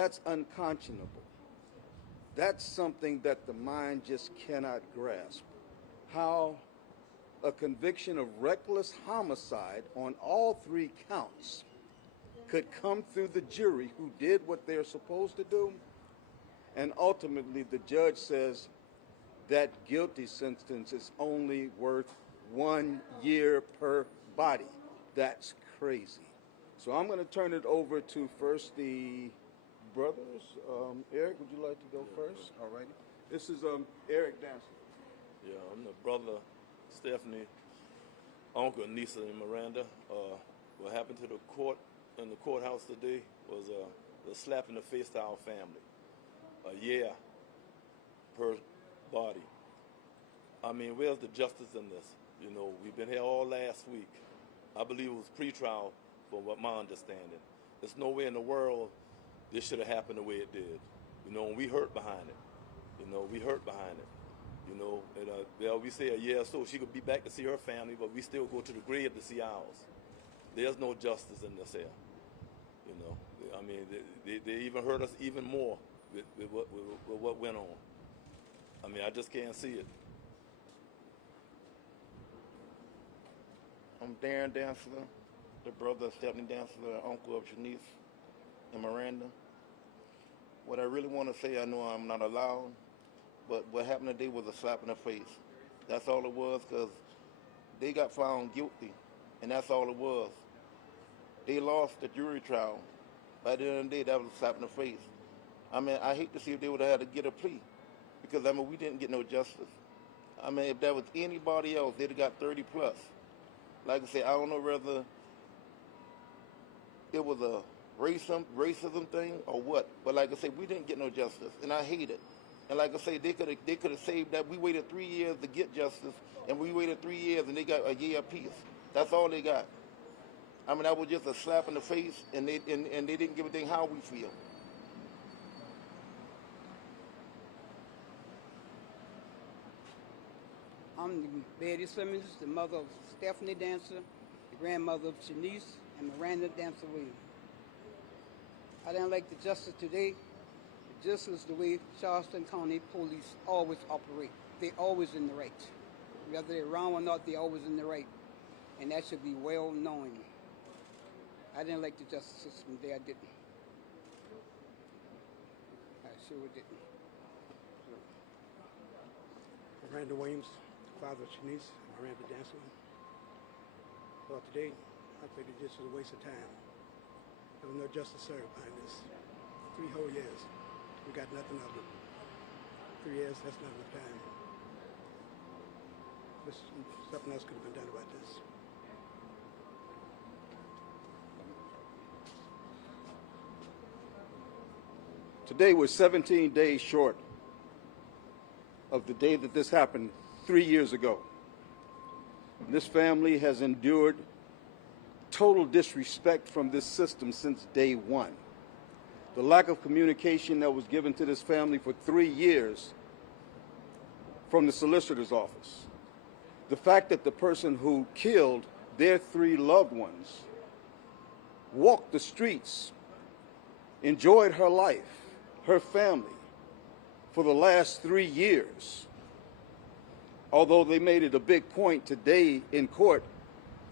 That's unconscionable. That's something that the mind just cannot grasp. How a conviction of reckless homicide on all three counts could come through the jury who did what they're supposed to do, and ultimately the judge says that guilty sentence is only worth 1 year per body. That's crazy. So I'm going to turn it over to first the brothers. Eric, would you like to go first? All righty. This is Eric Dancer. Yeah, I'm the brother, Stephanie, uncle, Nisa, and Miranda. What happened to the court in the courthouse today was a slap in the face to our family. A year per body. I mean, where's the justice in this? You know, we've been here all last week. I believe it was pre-trial, from what my understanding. There's no way in the world this should have happened the way it did. You know, and we hurt behind it. You know, we hurt behind it. You know, and we say a year or so, she could be back to see her family, but we still go to the grave to see ours. There's no justice in this here. You know, I mean, they even hurt us even more with what went on. I mean, I just can't see it. I'm Darren Dancer, the brother of Stephanie Dancer, uncle of Janice and Miranda. What I really want to say, I know I'm not allowed, but what happened today was a slap in the face. That's all it was, because they got found guilty, and that's all it was. They lost the jury trial. By the end of the day, that was a slap in the face. I mean, I hate to see if they would have had to get a plea, because, I mean, we didn't get no justice. I mean, if that was anybody else, they'd have got 30 plus. Like I say, I don't know whether it was a racism thing or what, but like I say, we didn't get no justice, and I hate it. And like I say, they could have saved that. We waited 3 years to get justice, and we waited 3 years, and they got a year apiece. That's all they got. I mean, that was just a slap in the face, and they didn't give a thing how we feel. I'm Betty Simmons, the mother of Stephanie Dancer, the grandmother of Shanice, and Miranda Dancer Williams. I didn't like the justice today. The justice is the way Charleston County police always operate. They're always in the right. Whether they're wrong or not, they're always in the right. And that should be well known. I didn't like the justice system there. I didn't. I sure didn't. Miranda Williams, father of Shanice and Miranda Dancer. Well, today, I figured this was a waste of time. There was no justice served behind this. 3 whole years. We got nothing of it. 3 years, that's not enough time. Something else could have been done about this. Today was 17 days short of the day that this happened 3 years ago. This family has endured total disrespect from this system since day one. The lack of communication that was given to this family for 3 years from the solicitor's office. The fact that the person who killed their 3 loved ones walked the streets, enjoyed her life, her family, for the last 3 years. Although they made it a big point today in court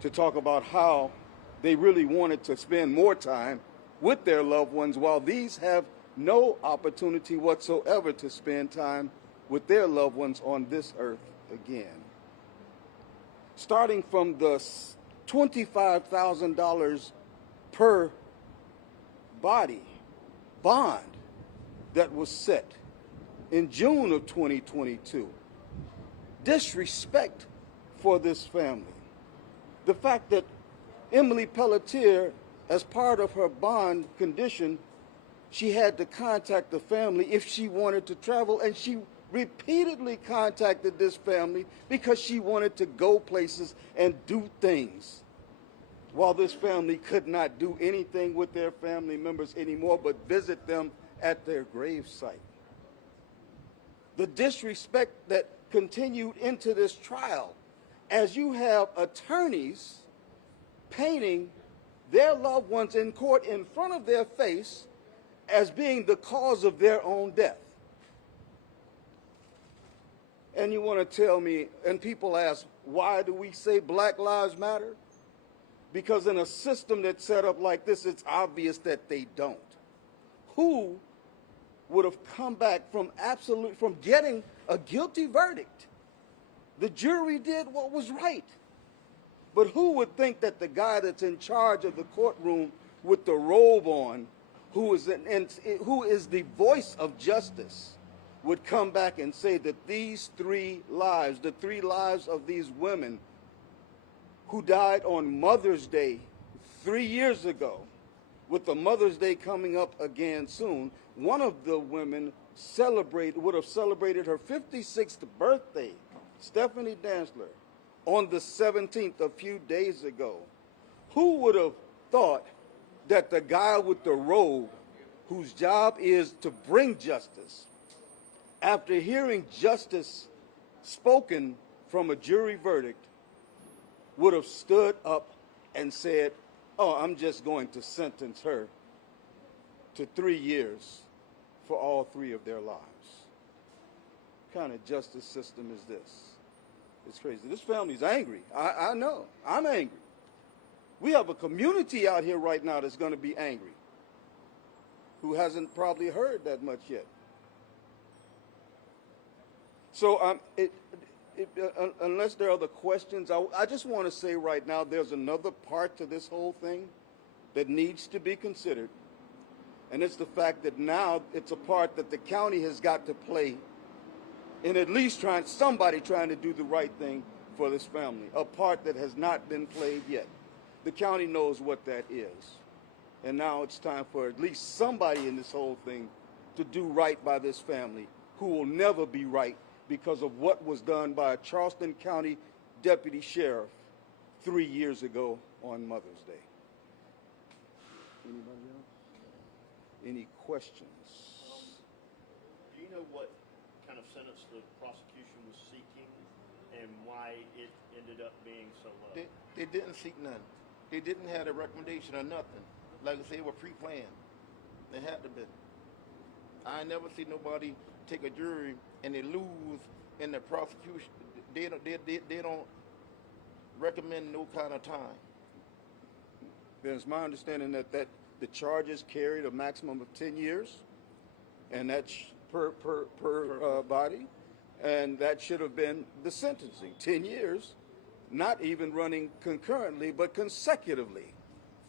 to talk about how they really wanted to spend more time with their loved ones, while these have no opportunity whatsoever to spend time with their loved ones on this earth again. Starting from the $25,000 per body bond that was set in June of 2022. Disrespect for this family. The fact that Emily Pelletier, as part of her bond condition, she had to contact the family if she wanted to travel, and she repeatedly contacted this family because she wanted to go places and do things, while this family could not do anything with their family members anymore but visit them at their gravesite. The disrespect that continued into this trial, as you have attorneys painting their loved ones in court in front of their face as being the cause of their own death. And you want to tell me, and people ask, why do we say Black Lives Matter? Because in a system that's set up like this, it's obvious that they don't. Who would have come back from getting a guilty verdict? The jury did what was right. But who would think that the guy that's in charge of the courtroom with the robe on, who is the voice of justice, would come back and say that these three lives, the three lives of these women who died on Mother's Day 3 years ago, with the Mother's Day coming up again soon, one of the women would have celebrated her 56th birthday, Stephanie Dantzler, on the 17th, a few days ago. Who would have thought that the guy with the robe, whose job is to bring justice, after hearing justice spoken from a jury verdict, would have stood up and said, oh, I'm just going to sentence her to 3 years for all three of their lives? What kind of justice system is this? It's crazy. This family's angry. I know. I'm angry. We have a community out here right now that's going to be angry, who hasn't probably heard that much yet. So unless there are other questions, I just want to say right now there's another part to this whole thing that needs to be considered, and it's the fact that now it's a part that the county has got to play in at least somebody trying to do the right thing for this family, a part that has not been played yet. The county knows what that is, and now it's time for at least somebody in this whole thing to do right by this family, who will never be right because of what was done by a Charleston County deputy sheriff 3 years ago on Mother's Day. Anybody else? Any questions? Do you know what kind of sentence the prosecution was seeking and why it ended up being so low? They didn't seek none. They didn't have a recommendation or nothing. Like I said, it was pre-planned. They had to be. I never see nobody take a jury and they lose in the prosecution. They don't recommend no kind of time. Then it's my understanding that the charges carried a maximum of 10 years, and that's per body, and that should have been the sentencing, 10 years, not even running concurrently, but consecutively,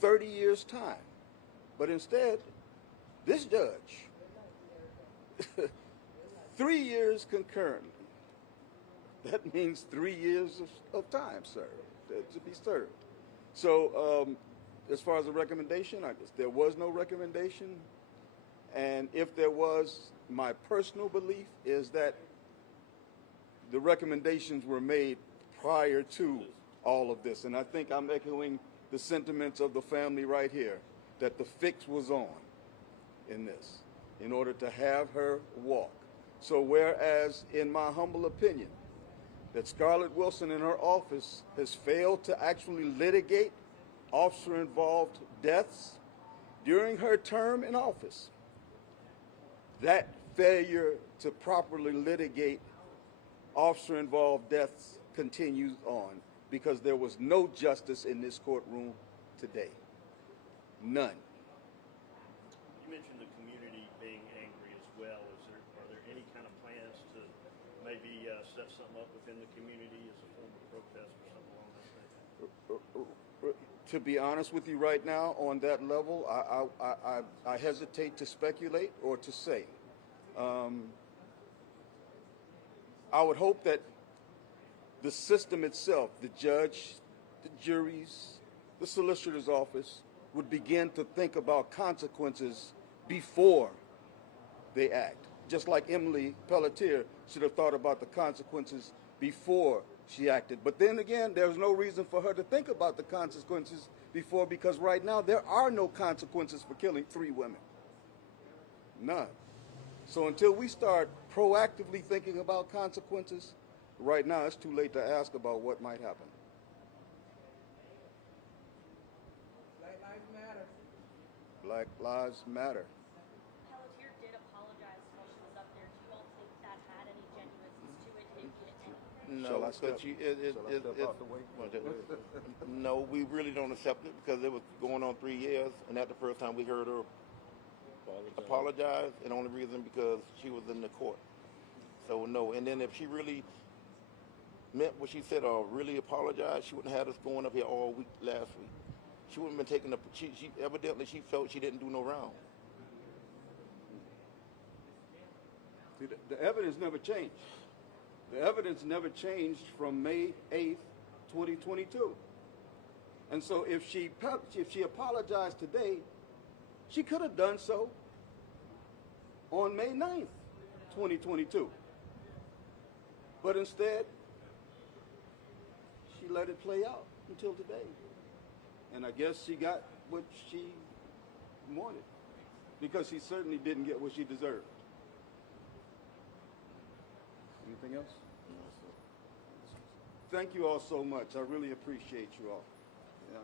30 years' time. But instead, this judge, 3 years concurrently. That means 3 years of time served, to be served. So as far as the recommendation, I guess there was no recommendation. And if there was, my personal belief is that the recommendations were made prior to all of this. And I think I'm echoing the sentiments of the family right here, that the fix was on in this in order to have her walk. So whereas, in my humble opinion, that Scarlett Wilson in her office has failed to actually litigate officer-involved deaths during her term in office, that failure to properly litigate officer-involved deaths continues on, because there was no justice in this courtroom today. None. You mentioned the community being angry as well. Are there any kind of plans to maybe set something up within the community as a form of protest or something along those lines? To be honest with you right now, on that level, I hesitate to speculate or to say. I would hope that the system itself, the judge, the juries, the solicitor's office, would begin to think about consequences before they act. Just like Emily Pelletier should have thought about the consequences before she acted. But then again, there's no reason for her to think about the consequences before, because right now there are no consequences for killing 3 women. None. So until we start proactively thinking about consequences, right now it's too late to ask about what might happen. Black Lives Matter. Black Lives Matter. No, Shall I because step, step out the way? no, we really don't accept it because it was going on 3 years, and that's the first time we heard her apologize, and only reason because she was in the court. So no, and then if she really meant what she said or really apologized, she wouldn't have us going up here all week last week. She wouldn't have been taking she evidently she felt she didn't do no wrong. See, the evidence never changed. The evidence never changed from May 8th, 2022. And so if she apologized today, she could have done so on May 9th, 2022. But instead, she let it play out until today. And I guess she got what she wanted, because she certainly didn't get what she deserved. Anything else? Thank you all so much. I really appreciate you all. Yeah.